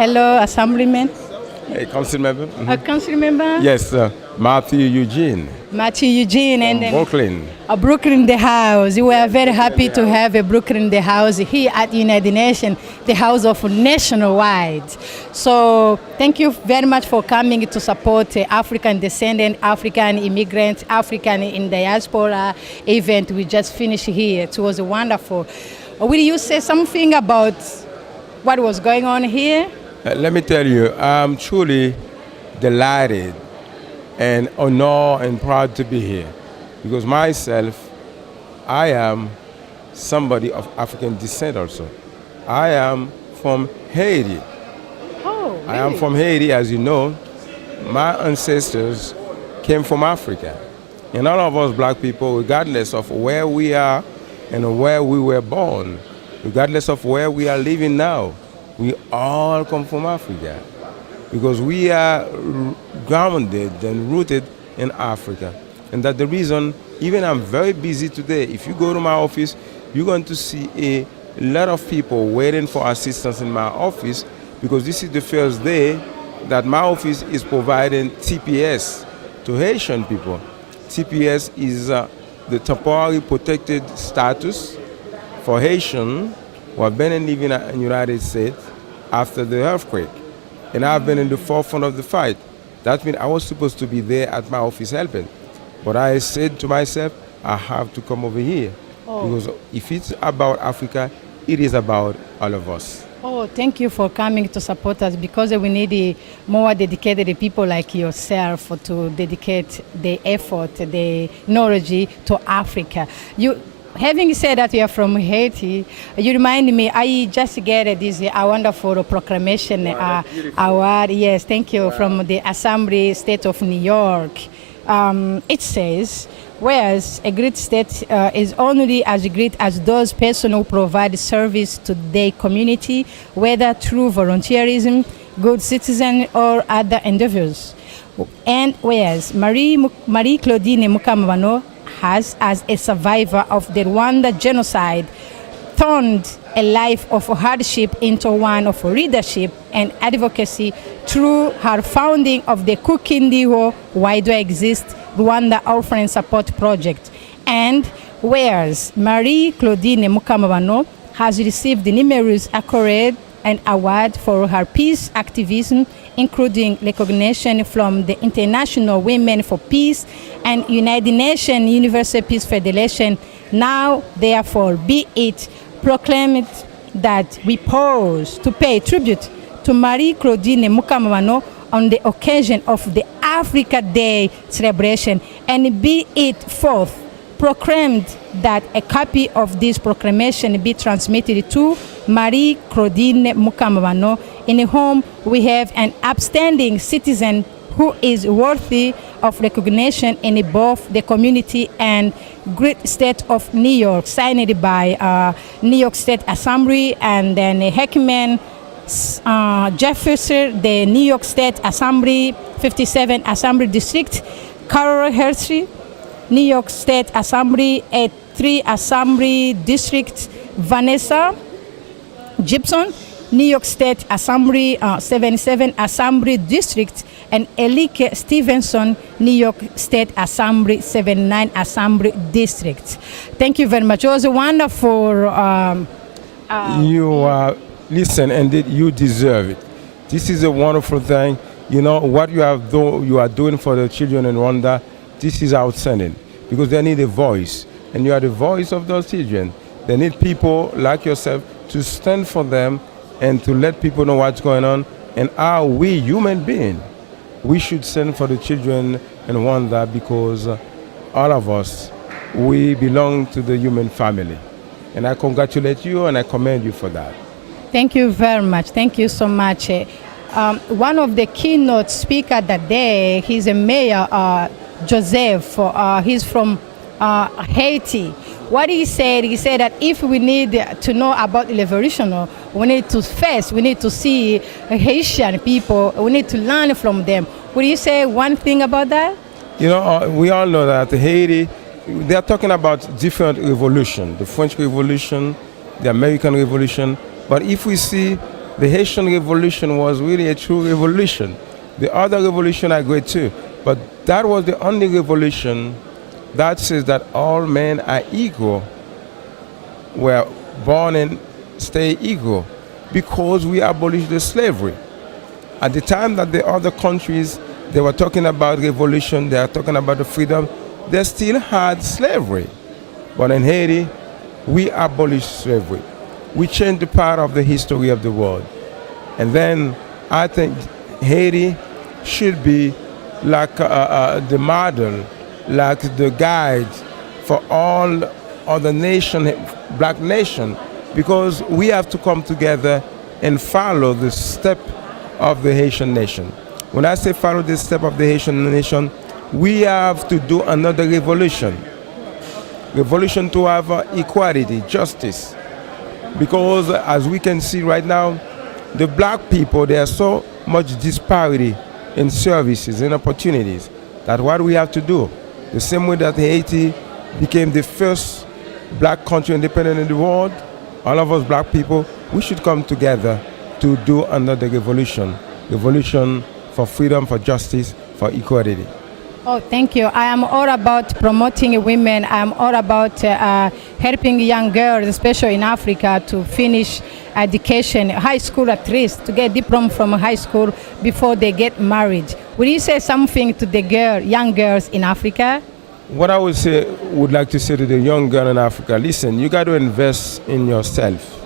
Hello, Assemblyman. Hey, council member. A council member? Yes, Matthew Eugene. Matthew Eugene and then Brooklyn. Brooklyn the House. We are very happy to have a Brooklyn the House here at United Nations, the House of Nationwide. So thank you very much for coming to support African descendant, African immigrant, African in diaspora event we just finished here. It was wonderful. Will you say something about what was going on here? Let me tell you, I'm truly delighted and honored and proud to be here because myself, I am somebody of African descent also. I am from Haiti. Oh, really? I am from Haiti, as you know. My ancestors came from Africa. And all of us black people, regardless of where we are and where we were born, regardless of where we are living now, we all come from Africa because we are grounded and rooted in Africa. And that's the reason, even I'm very busy today. If you go to my office, you're going to see a lot of people waiting for assistance in my office because this is the first day that my office is providing TPS to Haitian people. TPS is the temporary protected status for Haitian who have been living in the United States after the earthquake. And I've been in the forefront of the fight. That means I was supposed to be there at my office helping. But I said to myself, I have to come over here. Oh. Because if it's about Africa, it is about all of us. Oh, thank you for coming to support us because we need more dedicated people like yourself to dedicate the effort, the knowledge to Africa. Having said that you are from Haiti, you remind me, I just get this wonderful proclamation award. Yes, thank you, from the Assembly State of New York. It says, whereas a great state is only as great as those persons who provide service to their community, whether through volunteerism, good citizen, or other endeavors. And whereas Marie Claudine Mukamabano has, as a survivor of the Rwanda genocide, turned a life of hardship into one of leadership and advocacy through her founding of the Kukindiho Why Do I Exist Rwanda Orphan Support Project. And whereas Marie Claudine Mukamabano has received numerous accolades and awards for her peace activism, including recognition from the International Women for Peace and United Nations Universal Peace Federation. Now, therefore, be it proclaimed that we pause to pay tribute to Marie Claudine Mukamabano on the occasion of the Africa Day celebration, and be it forth proclaimed that a copy of this proclamation be transmitted to Marie Claudine Mukamabano, in whom we have an upstanding citizen who is worthy of recognition in both the community and great state of New York, signed by New York State Assembly, and then Heckman Jefferson, the New York State Assembly, 57 Assembly District, Carol Hershey, New York State Assembly, 3 Assembly District, Vanessa Gibson, New York State Assembly, 77 Assembly District, and Elike Stevenson, New York State Assembly, 79 Assembly District. Thank you very much. It was a wonderful. Listen, and you deserve it. This is a wonderful thing. You know what you are doing for the children in Rwanda. This is outstanding because they need a voice, and you are the voice of those children. They need people like yourself to stand for them and to let people know what's going on. And are we human beings? We should stand for the children in Rwanda because all of us, we belong to the human family. And I congratulate you and I commend you for that. Thank you very much. Thank you so much. One of the keynote speakers that day, he's a mayor, Joseph. He's from Haiti. What he said that if we need to know about the revolution, we need to see Haitian people, we need to learn from them. Would you say one thing about that? You know, we all know that Haiti, they are talking about different revolutions, the French Revolution, the American Revolution. But if we see the Haitian Revolution was really a true revolution. The other revolution are great too, but that was the only revolution that says that all men are equal, were born and stay equal, because we abolished the slavery. At the time that the other countries, they were talking about revolution, they are talking about the freedom, they still had slavery. But in Haiti, we abolished slavery. We changed the part of the history of the world. And then I think Haiti should be like the model, like the guide for all other nation, black nation, because we have to come together and follow the step of the Haitian nation. When I say follow the step of the Haitian nation, we have to do another revolution. Revolution to have equality, justice. Because as we can see right now, the black people, there are so much disparity in services and opportunities that what we have to do, the same way that Haiti became the first black country independent in the world, all of us black people, we should come together to do another revolution. Revolution for freedom, for justice, for equality. Oh, thank you. I am all about promoting women. I am all about helping young girls, especially in Africa, to finish education, high school at least, to get diploma from high school before they get married. Will you say something to the young girls in Africa? What I would like to say to the young girl in Africa, listen, you got to invest in yourself.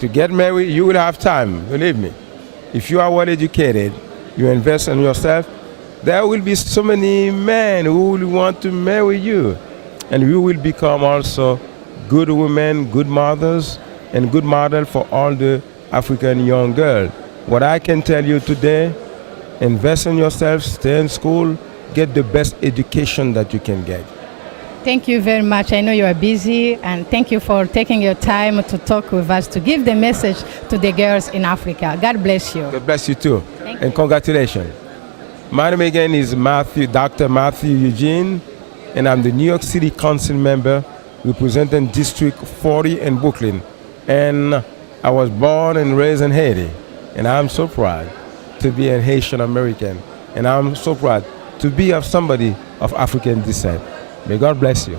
To get married, you will have time, believe me. If you are well educated, you invest in yourself, there will be so many men who will want to marry you. And you will become also good women, good mothers, and good model for all the African young girls. What I can tell you today, invest in yourself, stay in school, get the best education that you can get. Thank you very much. I know you are busy, and thank you for taking your time to talk with us, to give the message to the girls in Africa. God bless you. God bless you too. And congratulations. My name again is Dr. Matthew Eugene, and I'm the New York City Council member representing District 40 in Brooklyn. And I was born and raised in Haiti, and I'm so proud to be a Haitian American, and I'm so proud to be of somebody of African descent. May God bless you.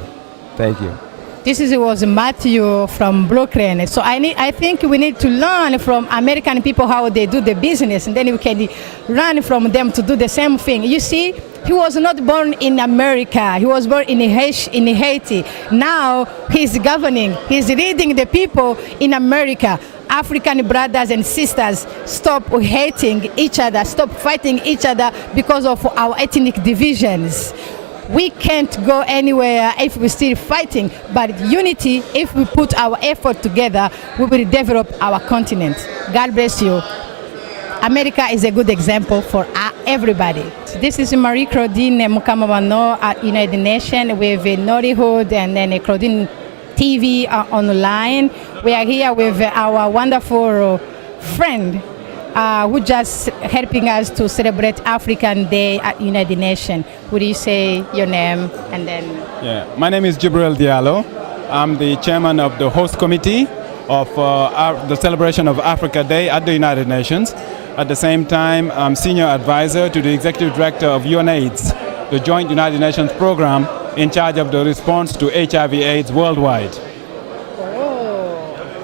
Thank you. This was Matthew from Brooklyn. So I think we need to learn from American people how they do the business, and then we can learn from them to do the same thing. You see, he was not born in America. He was born in Haiti. Now he's governing. He's leading the people in America. African brothers and sisters, stop hating each other, stop fighting each other because of our ethnic divisions. We can't go anywhere if we're still fighting, but unity, if we put our effort together, we will develop our continent. God bless you. America is a good example for everybody. This is Marie Claudine Mukamabano at United Nations with Nollywood and then Claudine TV online. We are here with our wonderful friend who just helping us to celebrate African Day at United Nations. Would you say your name and then? Yeah, my name is Jibril Diallo. I'm the chairman of the host committee of the celebration of Africa Day at the United Nations. At the same time, I'm senior advisor to the executive director of UNAIDS, the Joint United Nations program in charge of the response to HIV/AIDS worldwide.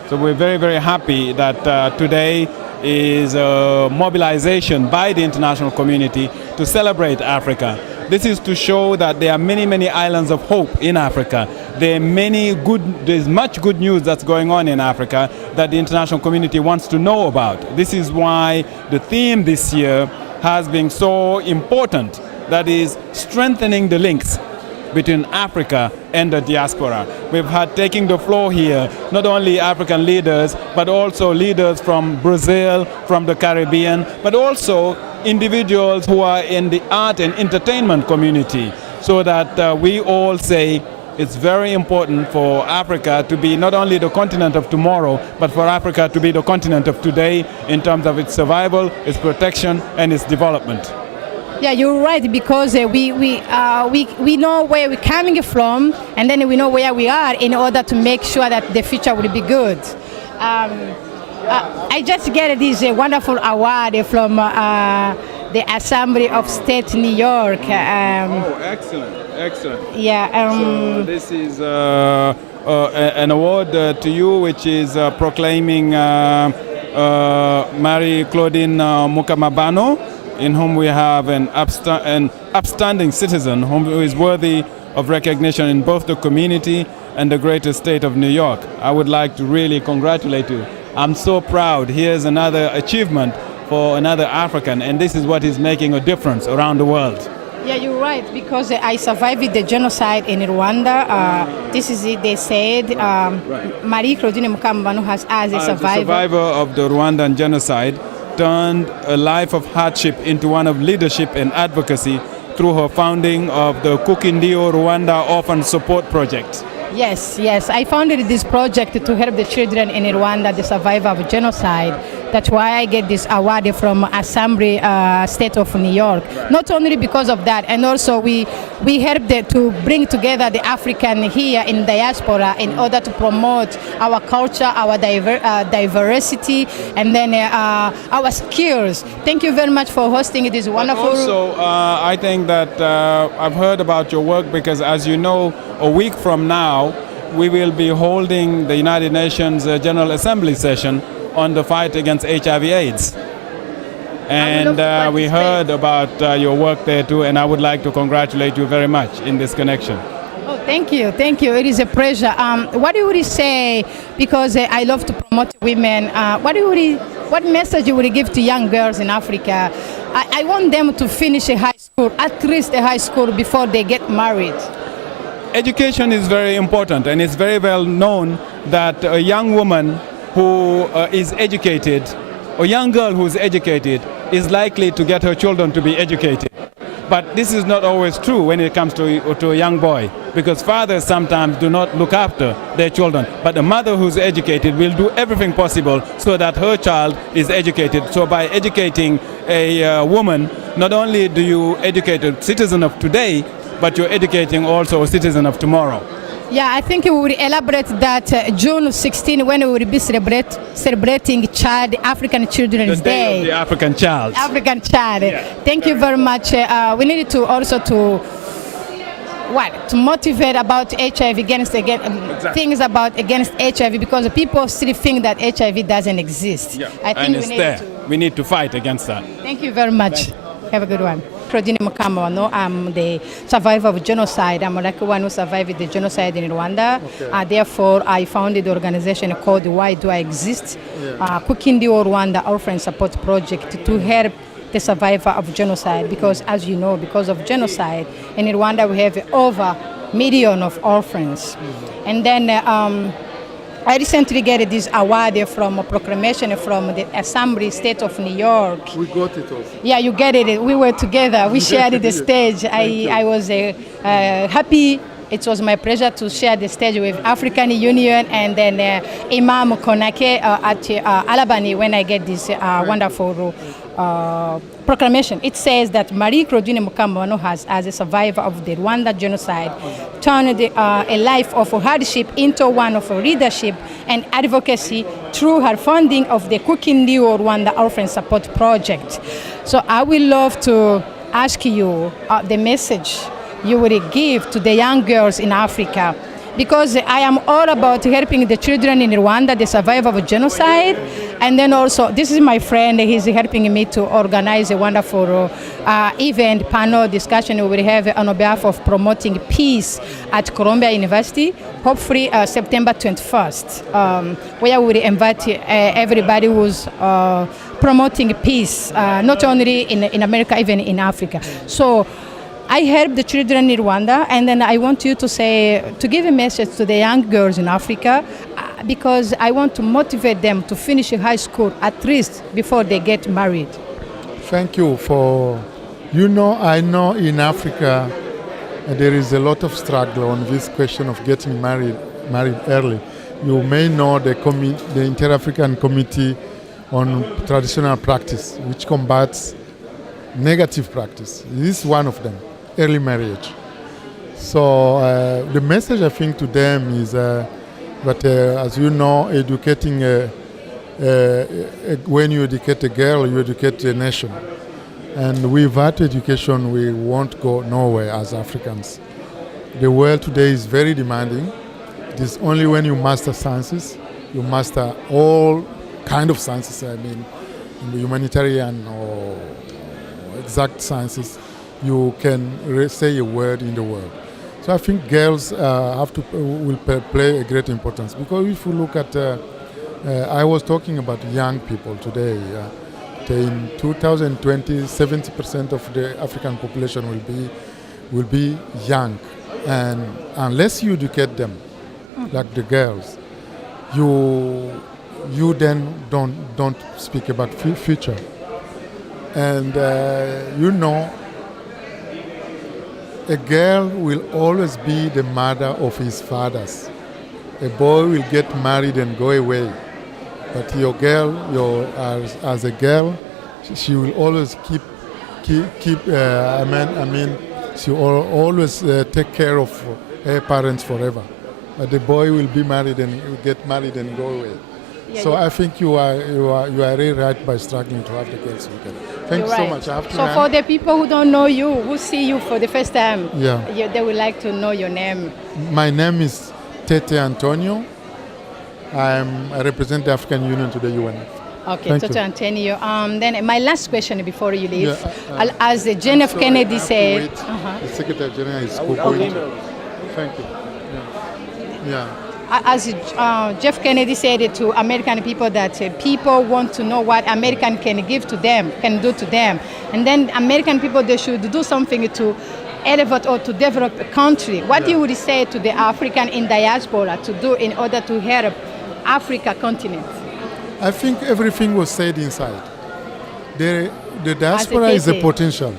So we're very, very happy that today is a mobilization by the international community to celebrate Africa. This is to show that there are many, many islands of hope in Africa. There's much good news that's going on in Africa that the international community wants to know about. This is why the theme this year has been so important, that is strengthening the links between Africa and the diaspora. We've had taking the floor here, not only African leaders, but also leaders from Brazil, from the Caribbean, but also individuals who are in the art and entertainment community, so that we all say it's very important for Africa to be not only the continent of tomorrow, but for Africa to be the continent of today in terms of its survival, its protection, and its development. Yeah, you're right, because we know where we're coming from, and then we know where we are in order to make sure that the future will be good. I just get this wonderful award from the Assembly of State, New York. Excellent, excellent. Yeah. So this is an award to you, which is proclaiming Marie Claudine Mukamabano, in whom we have an upstanding citizen who is worthy of recognition in both the community and the greater state of New York. I would like to really congratulate you. I'm so proud. Here's another achievement for another African, and this is what is making a difference around the world. Yeah, you're right, because I survived the genocide in Rwanda. This is it, they said. Marie Claudine Mukamabano has, as a survivor of the Rwandan genocide, turned a life of hardship into one of leadership and advocacy through her founding of the Kukindio Rwanda Orphan Support Project. Yes, yes. I founded this project to help the children in Rwanda, the survivor of genocide. That's why I get this award from Assembly State of New York. Not only because of that, and also we help to bring together the African here in diaspora in order to promote our culture, our diversity, and then our skills. Thank you very much for hosting this wonderful. Also, I think that I've heard about your work because, as you know, a week from now, we will be holding the United Nations General Assembly session on the fight against HIV/AIDS. And we heard about your work there too, and I would like to congratulate you very much in this connection. Oh, thank you, thank you. It is a pleasure. What do you say, because I love to promote women, what message you would give to young girls in Africa? I want them to finish a high school, at least a high school, before they get married. Education is very important, and it's very well known that a young woman who is educated, a young girl who is educated, is likely to get her children to be educated. But this is not always true when it comes to a young boy, because fathers sometimes do not look after their children. But a mother who's educated will do everything possible so that her child is educated. So by educating a woman, not only do you educate a citizen of today, but you're educating also a citizen of tomorrow. Yeah, I think we will elaborate that June 16 when we will be celebrating African Children's Day. Of the African child. African child. Yeah. Thank you very much. We need to also to motivate about HIV exactly. Things about against HIV, because people still think that HIV doesn't exist. Yeah. I think we need to fight against that. Thank you very much. Have a good one. Claudine Mukamabano, I'm the survivor of genocide. I'm like one who survived the genocide in Rwanda. Okay. Therefore, I founded the organization called Why Do I Exist? Kukindio Rwanda Orphan Support Project, to help the survivor of genocide. Because as you know, because of genocide, in Rwanda we have over 1 million of orphans. Mm-hmm. And then I recently got this award from a proclamation from the Assembly State of New York. We got it also. Yeah, you get it. We were together. We shared the stage. I was happy. It was my pleasure to share the stage with African Union and then Imam Konake at Albany when I get this wonderful proclamation. It says that Marie Claudine Mukamabano has, as a survivor of the Rwanda genocide, turned a life of hardship into one of leadership and advocacy through her funding of the Kukindio Rwanda Orphan Support Project. So I would love to ask you the message you would give to the young girls in Africa, because I am all about helping the children in Rwanda, the survivor of genocide. And then also, this is my friend, he's helping me to organize a wonderful event, panel discussion we will have on behalf of promoting peace at Columbia University, hopefully September 21st, where we will invite everybody who's promoting peace, not only in America, even in Africa. So I help the children in Rwanda, and then I want you to give a message to the young girls in Africa, because I want to motivate them to finish high school at least before they get married. Thank you for, I know in Africa there is a lot of struggle on this question of getting married early. You may know the Inter-African Committee on Traditional Practice, which combats negative practice. This is one of them. Early marriage. So the message I think to them is that, as you know, educating when you educate a girl, you educate a nation. And without education, we won't go nowhere as Africans. The world today is very demanding. It is only when you master sciences, you master all kind of sciences, I mean, humanitarian or exact sciences, you can say a word in the world. So I think girls will play a great importance, because if you look at, I was talking about young people today. In 2020, 70% of the African population will be young, and unless you educate them, like the girls, you then don't speak about future. And a girl will always be the mother of his fathers. A boy will get married and go away. But your girl, as a girl, she will always she will always take care of her parents forever. But the boy will be married and get married and go away. Yeah, so yeah. I think you are really right by struggling to have the girls together. Thank you so Right. much. I have to So run. for the people who don't know you, who see you for the first time, Yeah. they would like to know your name. My name is Tete Antonio. I represent the African Union to the UN. Okay, Thank Toto you. Antonio. Then my last question before you leave. Yeah, As John F. Sorry, Kennedy I have to said, wait. The Secretary General is going to. Thank you. Yeah. as Jeff Kennedy said to American people, that people want to know what American can give to them, can do to them. And then American people, they should do something to elevate or to develop a country. What you would say to the African in diaspora to do in order to help Africa continent? I think everything was said inside. The diaspora is a Tete. potential.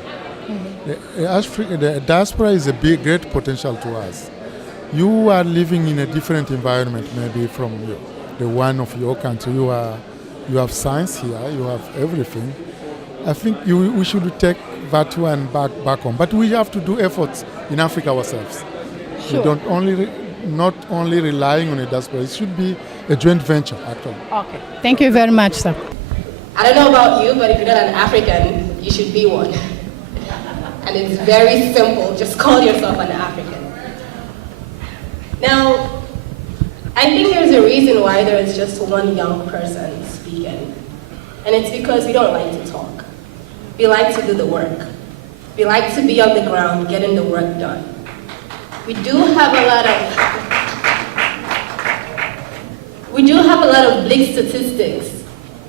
The diaspora is a great potential to us. You are living in a different environment, maybe from the one of your country. You have science here, you have everything. I think we should take that one back home. But we have to do efforts in Africa ourselves. Sure. We don't not only relying on a diaspora. It should be a joint venture, actually. Okay. Thank you very much, sir. I don't know about you, but if you're not an African, you should be one. And it's very simple. Just call yourself an African. Now, I think there's a reason why there is just one young person speaking. And it's because we don't like to talk. We like to do the work. We like to be on the ground getting the work done. We do have a lot of bleak statistics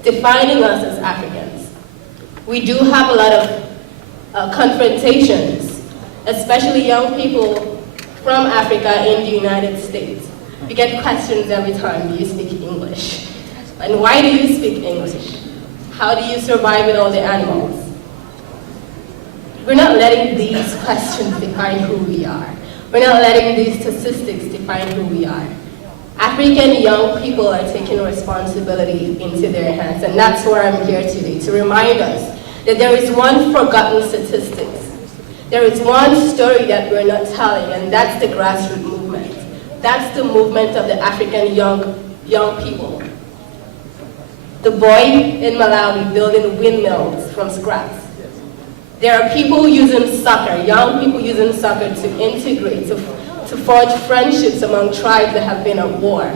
defining us as Africans. We do have a lot of confrontations, especially young people from Africa in the United States. We get questions every time, do you speak English? And why do you speak English? How do you survive with all the animals? We're not letting these questions define who we are. We're not letting these statistics define who we are. African young people are taking responsibility into their hands, and that's where I'm here today, to remind us that there is one forgotten statistic. There is one story that we're not telling, and that's the grassroots movement. That's the movement of the African young people. The boy in Malawi building windmills from scratch. There are people using soccer, young people using soccer to integrate, to forge friendships among tribes that have been at war.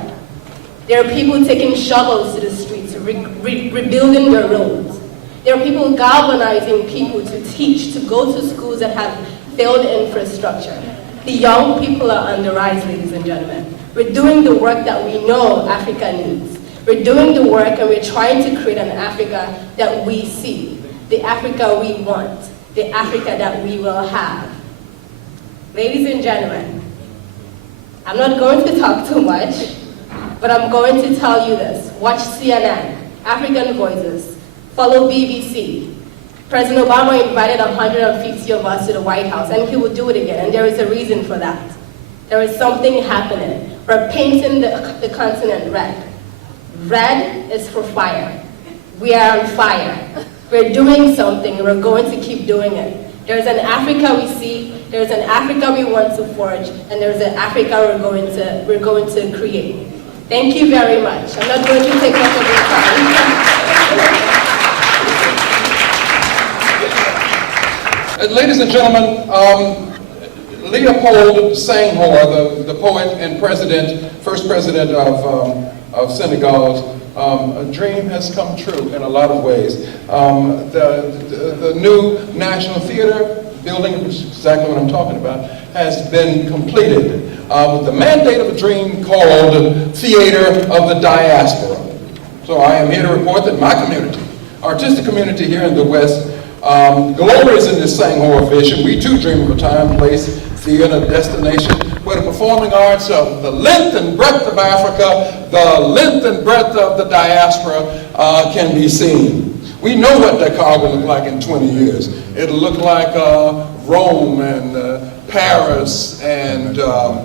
There are people taking shovels to the streets, rebuilding their roads. There are people galvanizing people to teach, to go to schools that have failed infrastructure. The young people are on the rise, ladies and gentlemen. We're doing the work that we know Africa needs. We're doing the work and we're trying to create an Africa that we see, the Africa we want, the Africa that we will have. Ladies and gentlemen, I'm not going to talk too much, but I'm going to tell you this. Watch CNN, African Voices, follow BBC. President Obama invited 150 of us to the White House, and he will do it again, and there is a reason for that. There is something happening. We're painting the continent red. Red is for fire. We are on fire. We're doing something, and we're going to keep doing it. There's an Africa we see, there's an Africa we want to forge, and there's an Africa we're going to create. Thank you very much. I'm not going to take much of your time. Ladies and gentlemen, Leopold Senghor, the poet and first president of Senegal, a dream has come true in a lot of ways. The new National Theater building, which is exactly what I'm talking about, has been completed with the mandate of a dream called Theater of the Diaspora. So I am here to report that my community, artistic community here in the West, glories in this Senghor vision. We too dream of a time, place, theater, destination where the performing arts of the length and breadth of Africa, the length and breadth of the diaspora can be seen. We know what Dakar will look like in 20 years. It'll look like Rome and Paris and how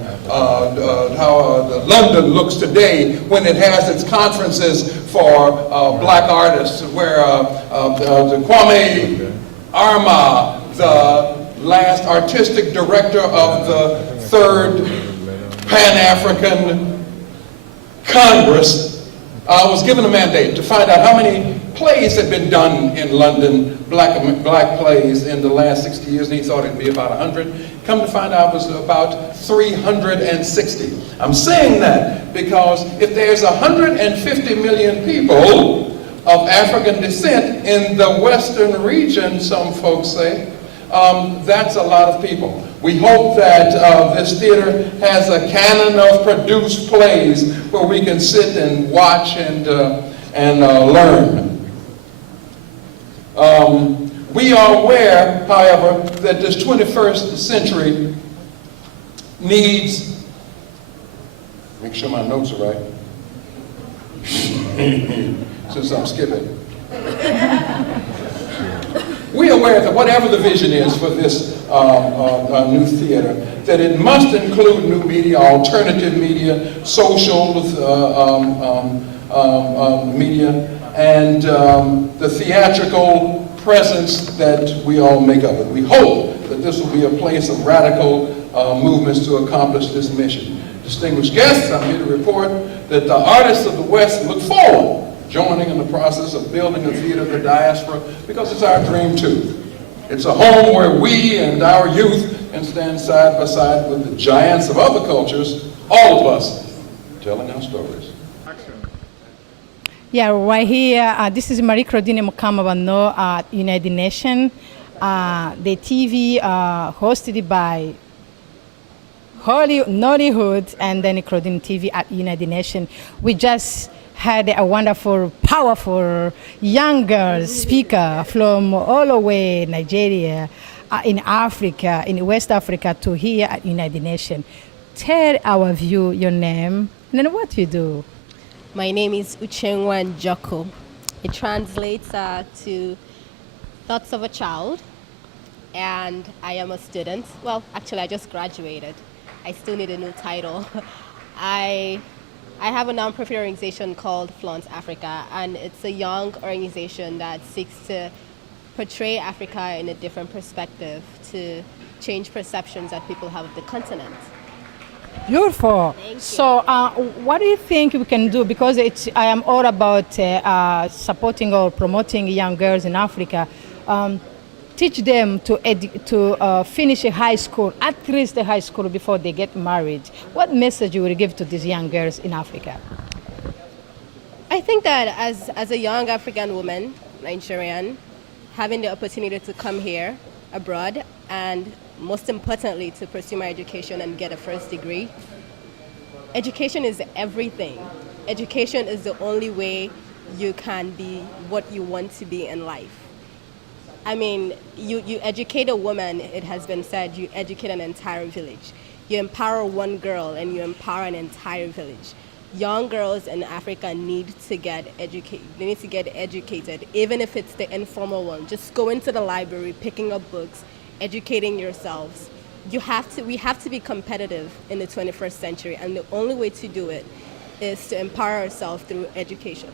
London looks today when it has its conferences for black artists, where the Kwame Arma, the last artistic director of the Third Pan-African Congress, was given a mandate to find out how many plays had been done in London, black plays in the last 60 years, and he thought it'd be about 100. Come to find out it was about 360. I'm saying that because if there's 150 million people of African descent in the Western region, some folks say, that's a lot of people. We hope that this theater has a canon of produced plays where we can sit and watch and learn. We are aware, however, that this 21st century needs, make sure my notes are right, since I'm skipping. We are aware that whatever the vision is for this new theater, that it must include new media, alternative media, social media, and the theatrical presence that we all make of it. We hope that this will be a place of radical movements to accomplish this mission. Distinguished guests, I'm here to report that the artists of the West look forward joining in the process of building a theater of the diaspora, because it's our dream too. It's a home where we and our youth can stand side by side with the giants of other cultures, all of us, telling our stories. Yeah, right here, this is Marie Claudine Mukamabano at United Nations. The TV hosted by Nollywood and then Claudine TV at United Nations. We just had a wonderful, powerful young girl speaker from all the way Nigeria, in Africa, in West Africa, to here at United Nations. Tell our view your name and then what you do. My name is Uchenwa Njoko. It translates to Thoughts of a Child, and I am a student. Well, actually, I just graduated. I still need a new title. I have a nonprofit organization called Flaunt Africa, and it's a young organization that seeks to portray Africa in a different perspective to change perceptions that people have of the continent. Beautiful. Thank you. So what do you think we can do? Because I am all about supporting or promoting young girls in Africa. Teach them to finish a high school, at least a high school, before they get married. What message you will give to these young girls in Africa? I think that as a young African woman, Nigerian, having the opportunity to come here abroad and most importantly to pursue my education and get a first degree, education is everything. Education is the only way you can be what you want to be in life. I mean, you educate a woman, it has been said, you educate an entire village. You empower one girl and you empower an entire village. Young girls in Africa need to get educated. They need to get educated, even if it's the informal one. Just go into the library, picking up books, educating yourselves. We have to be competitive in the 21st century, and the only way to do it is to empower ourselves through education.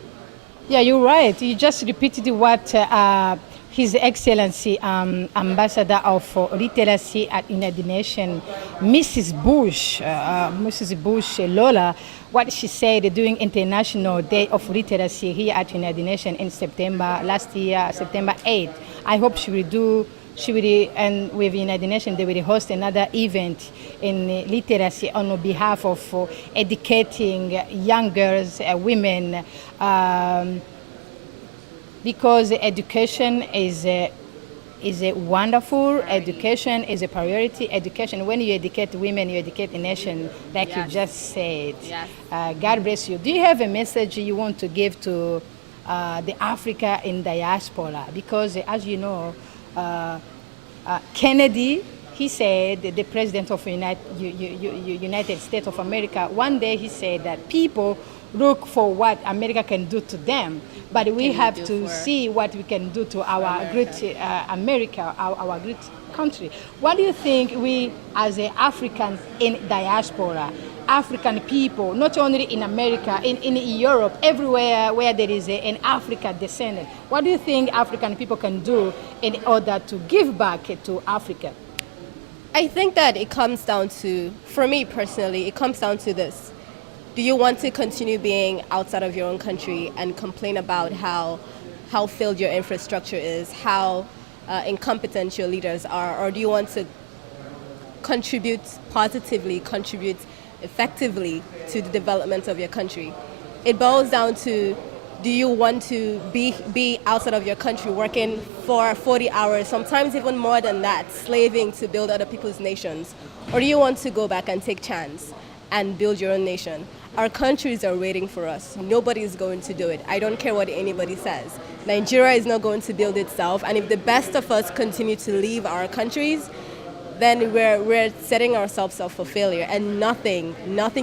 Yeah, you're right. You just repeated what His Excellency Ambassador of Literacy at United Nations, Mrs. Bush Lola, what she said during International Day of Literacy here at United Nations in September last year, September 8th. I hope she will, and with United Nations, they will host another event in literacy on behalf of educating young girls, women, because education is a wonderful, education is a priority. Education, when you educate women, you educate a nation, like Yes. you just said. Yes. God bless you. Do you have a message you want to give to the Africa in diaspora? Because as you know, Kennedy, he said, the president of United States of America, one day he said that people look for what America can do to them, but we have to see what we can do to our great America, our great country. What do you think we, as an African in diaspora, African people, not only in America, in Europe, everywhere where there is an African descendant, what do you think African people can do in order to give back to Africa? I think that it comes down to, for me personally, it comes down to this. Do you want to continue being outside of your own country and complain about how failed your infrastructure is, how incompetent your leaders are, or do you want to contribute positively, contribute effectively to the development of your country? It boils down to, do you want to be outside of your country working for 40 hours, sometimes even more than that, slaving to build other people's nations? Or do you want to go back and take chance and build your own nation? Our countries are waiting for us. Nobody is going to do it. I don't care what anybody says. Nigeria is not going to build itself, and if the best of us continue to leave our countries, then we're setting ourselves up for failure, and nothing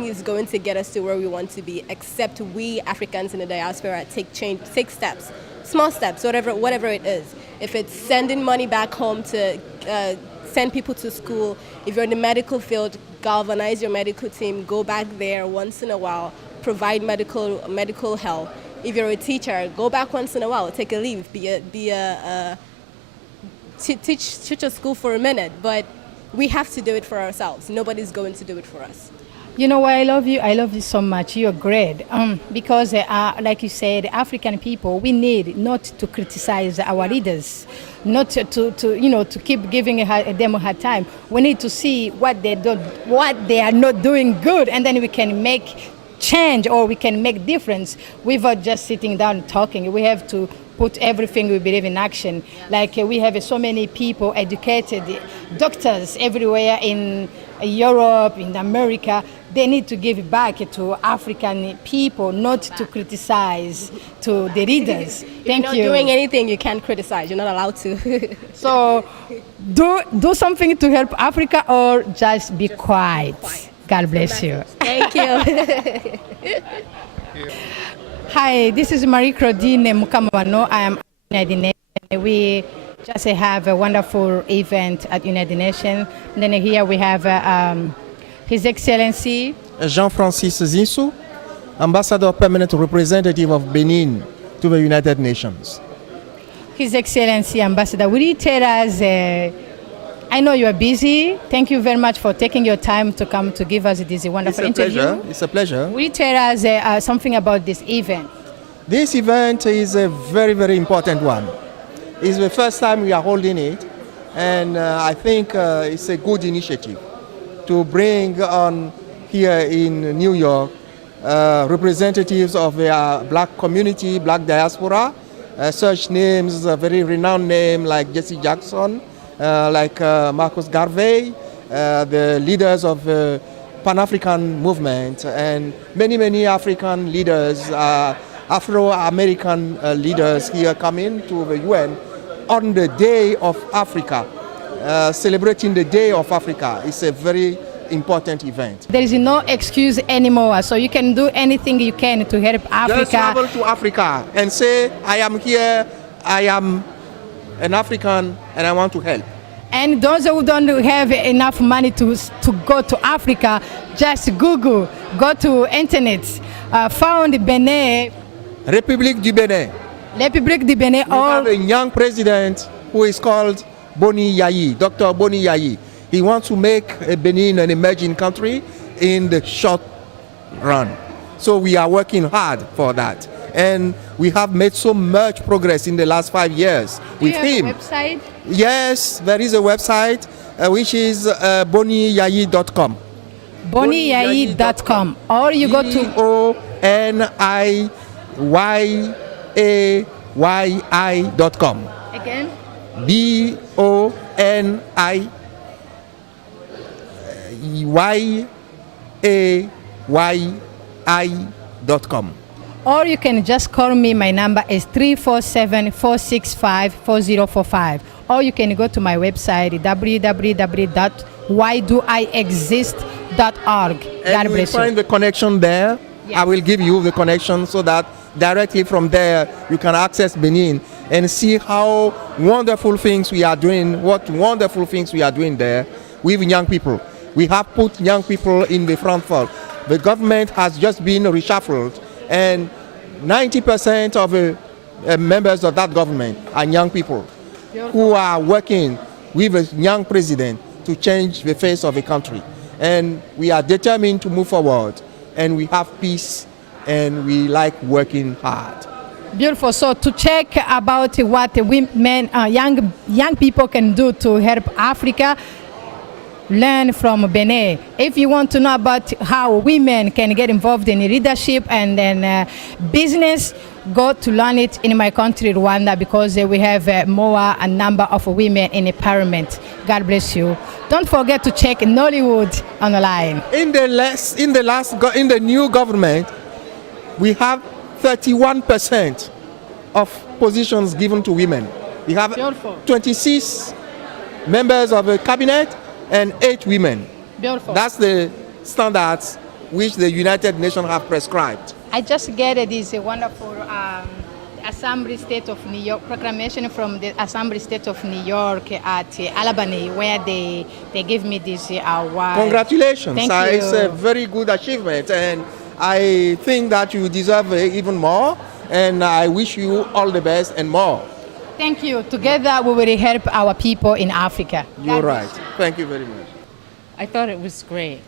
is going to get us to where we want to be, except we Africans in the diaspora take steps, small steps, whatever it is. If it's sending money back home to send people to school, if you're in the medical field, galvanize your medical team, go back there once in a while, provide medical help. If you're a teacher, go back once in a while, take a leave, teach a school for a minute, but we have to do it for ourselves. Nobody's going to do it for us. You know why I love you? I love you so much. You're great. Because, like you said, African people, we need not to criticize our leaders, not to keep giving them a hard time. We need to see what they are not doing good, and then we can make change, or we can make difference without just sitting down and talking. We have to put everything we believe in action. Like we have so many people, educated doctors everywhere in Europe, in America. They need to give back to African people, not to criticize to the leaders. Thank you. If you're not doing anything, you can't criticize. You're not allowed to. So do something to help Africa, or just be quiet. God bless you. Thank you. Hi, this is Marie Claudine Mukamwano. I am at United Nations. We just have a wonderful event at United Nations. And then here we have His Excellency Jean-Francis Zinsou, Ambassador Permanent Representative of Benin to the United Nations. His Excellency Ambassador, will you tell us, I know you are busy. Thank you very much for taking your time to come to give us this wonderful interview. It's a pleasure. Will you tell us something about this event? This event is a very, very important one. It's the first time we are holding it, and I think it's a good initiative to bring on here in New York representatives of the black community, black diaspora, such names, a very renowned name like Jesse Jackson, like Marcus Garvey, the leaders of the Pan-African movement, and many African leaders, Afro-American leaders here coming to the UN on the Day of Africa, celebrating the Day of Africa. It's a very important event. There is no excuse anymore, so you can do anything you can to help Africa. Just travel to Africa and say, I am here, I am an African, and I want to help. And those who don't have enough money to go to Africa, just Google, go to internet, found Benin. République du Bénin. République du Bénin, We have or a young president who is called Boni Yayi, Dr. Boni Yayi. He wants to make Benin an emerging country in the short run. So we are working hard for that. And we have made so much progress in the last 5 years with him. website? Yes, there is a website which is boniyayi.com. Boniyayi.com, or you go to BONIYAYI.com. again. BONIYAYI.com. Or you can just call me. My number is 347-465-4045. Or you can go to my website, www.whydoiexist.org. God And you will bless you. find the connection there. Yes. I will give you the connection so that directly from there you can access Benin and see how wonderful things we are doing, what wonderful things we are doing there with young people. We have put young people in the front fold. The government has just been reshuffled, and 90% of the members of that government are young people who are working with a young president to change the face of the country. And we are determined to move forward, and we have peace, and we like working hard. Beautiful. So to check about what women, young people can do to help Africa, learn from Benin. If you want to know about how women can get involved in leadership and then business, go to learn it in my country, Rwanda, because we have a number of women in parliament. God bless you. Don't forget to check Nollywood online. In the new government, we have 31% of positions given to women. We have Beautiful. 26 members of the cabinet and 8 women. Beautiful. That's the standards which the United Nations have prescribed. I just get this wonderful Assembly State of New York proclamation from the Assembly State of New York at Albany, where they give me this award. Congratulations. Thank It's you. a very good achievement, and I think that you deserve even more, and I wish you all the best and more. Thank you. Together we will help our people in Africa. You're God right. bless you. Thank you very much. I thought it was great.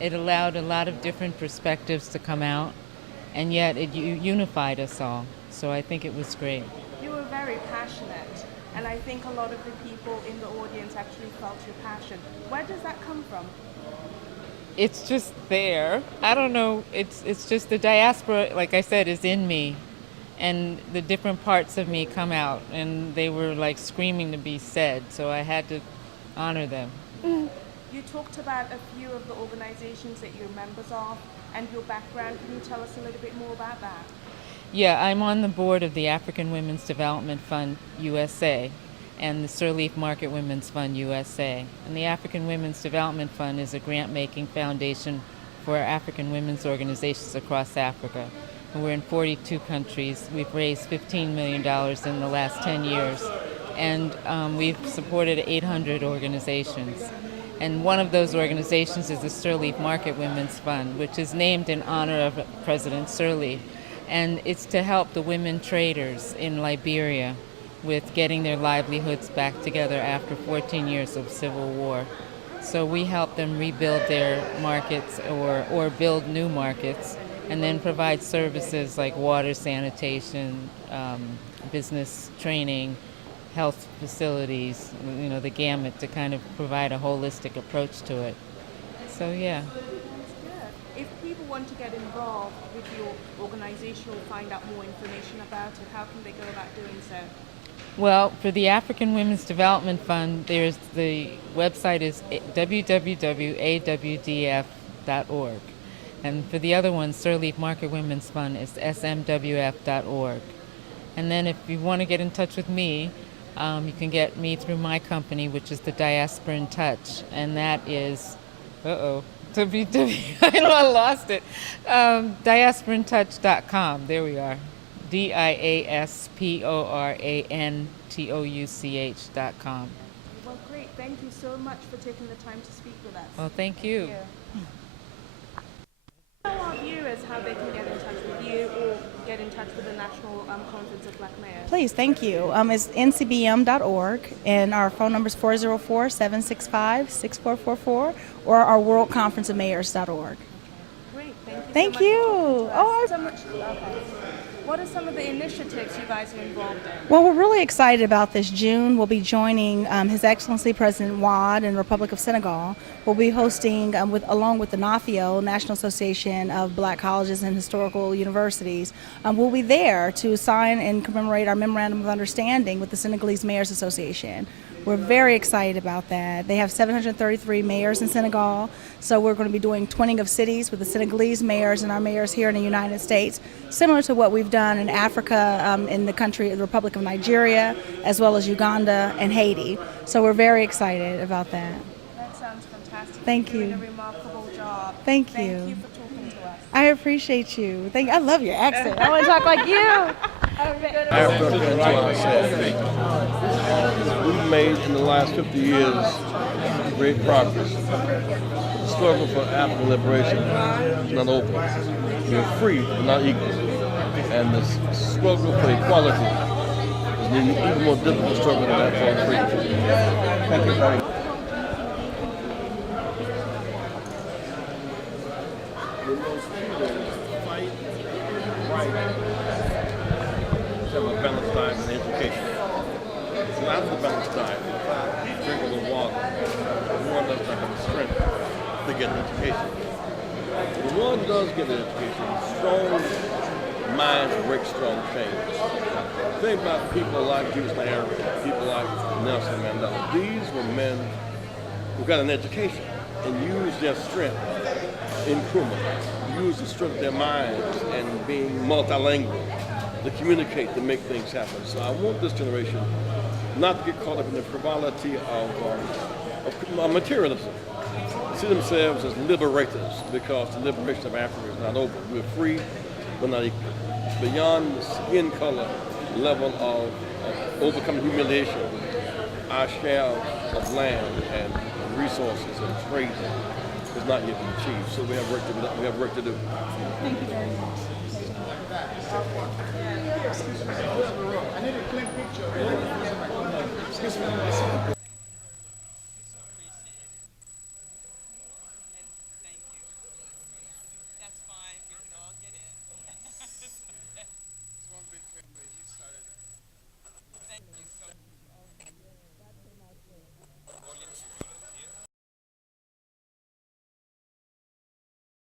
It allowed a lot of different perspectives to come out, and yet it unified us all. So I think it was great. You were very passionate, and I think a lot of the people in the audience actually felt your passion. Where does that come from? It's just there. I don't know. It's just the diaspora, like I said, is in me, and the different parts of me come out, and they were like screaming to be said. So I had to honor them. You talked about a few of the organizations that you're members of and your background. Can you tell us a little bit more about that? Yeah, I'm on the board of the African Women's Development Fund USA and the Sirleaf Market Women's Fund USA. And the African Women's Development Fund is a grant-making foundation for African women's organizations across Africa. And we're in 42 countries. We've raised $15 million in the last 10 years. And we've supported 800 organizations. And one of those organizations is the Sirleaf Market Women's Fund, which is named in honor of President Sirleaf. And it's to help the women traders in Liberia with getting their livelihoods back together after 14 years of civil war. So we help them rebuild their markets or build new markets, and then provide services like water, sanitation, business training, health facilities, you know, the gamut, to kind of provide a holistic approach to it. So yeah. If people want to get involved with your organization or find out more information about it, how can they go about doing so? Well, for the African Women's Development Fund, the website is www.awdf.org. And for the other one, Sirleaf Market Women's Fund, is smwf.org. And then if you want to get in touch with me, you can get me through my company, which is the Diaspora in Touch, and that is, I lost it. Diasporintouch.com. There we are. DIASPORANTOUCH.com. Well, great. Thank you so much for taking the time to speak with us. Well, thank you. Tell our viewers how they can get in touch with you or get in touch with the National Conference of Black Mayors? Please, thank you. It's ncbm.org, and our phone number is 404-765-6444, or our worldconferenceofmayors.org. Great, thank you. Thank so much you. for talking to us. Oh, So much. Okay. What are some of the initiatives you guys are involved in? Well, we're really excited about this. June, we'll be joining His Excellency President Wade in the Republic of Senegal. We'll be hosting, along with the NAFIO, National Association of Black Colleges and Historical Universities, we'll be there to sign and commemorate our Memorandum of Understanding with the Senegalese Mayors Association. We're very excited about that. They have 733 mayors in Senegal, so we're going to be doing twinning of cities with the Senegalese mayors and our mayors here in the United States, similar to what we've done in Africa, in the country, the Republic of Nigeria, as well as Uganda and Haiti. So we're very excited about that. That sounds fantastic. Thank You're you. doing a remarkable job. Thank you. Thank you for talking to us. I appreciate you. I love your accent. I want to talk like you. Africa into ourselves. We've made in the last 50 years great progress. The struggle for African liberation is not over. We're free but not equal. And the struggle for equality is an even more difficult struggle than that for freedom. Thank you very much. Have a balanced diet and education. So after the balanced diet, drink a little water. One does not have the strength to get an education. When one does get an education, strong minds break strong chains. Think about people like Julius Nyerere, people like Nelson Mandela. These were men who got an education and used their strength in Nkrumah, used the strength of their minds and being multilingual to communicate, to make things happen. So I want this generation not to get caught up in the frivolity of materialism. See themselves as liberators, because the liberation of Africa is not over. We're free, but not equal. Beyond the skin color level of overcoming humiliation, our share of land and resources and trade has not yet been achieved. So we have work to do. Thank you very much. I need a clean picture. Excuse me.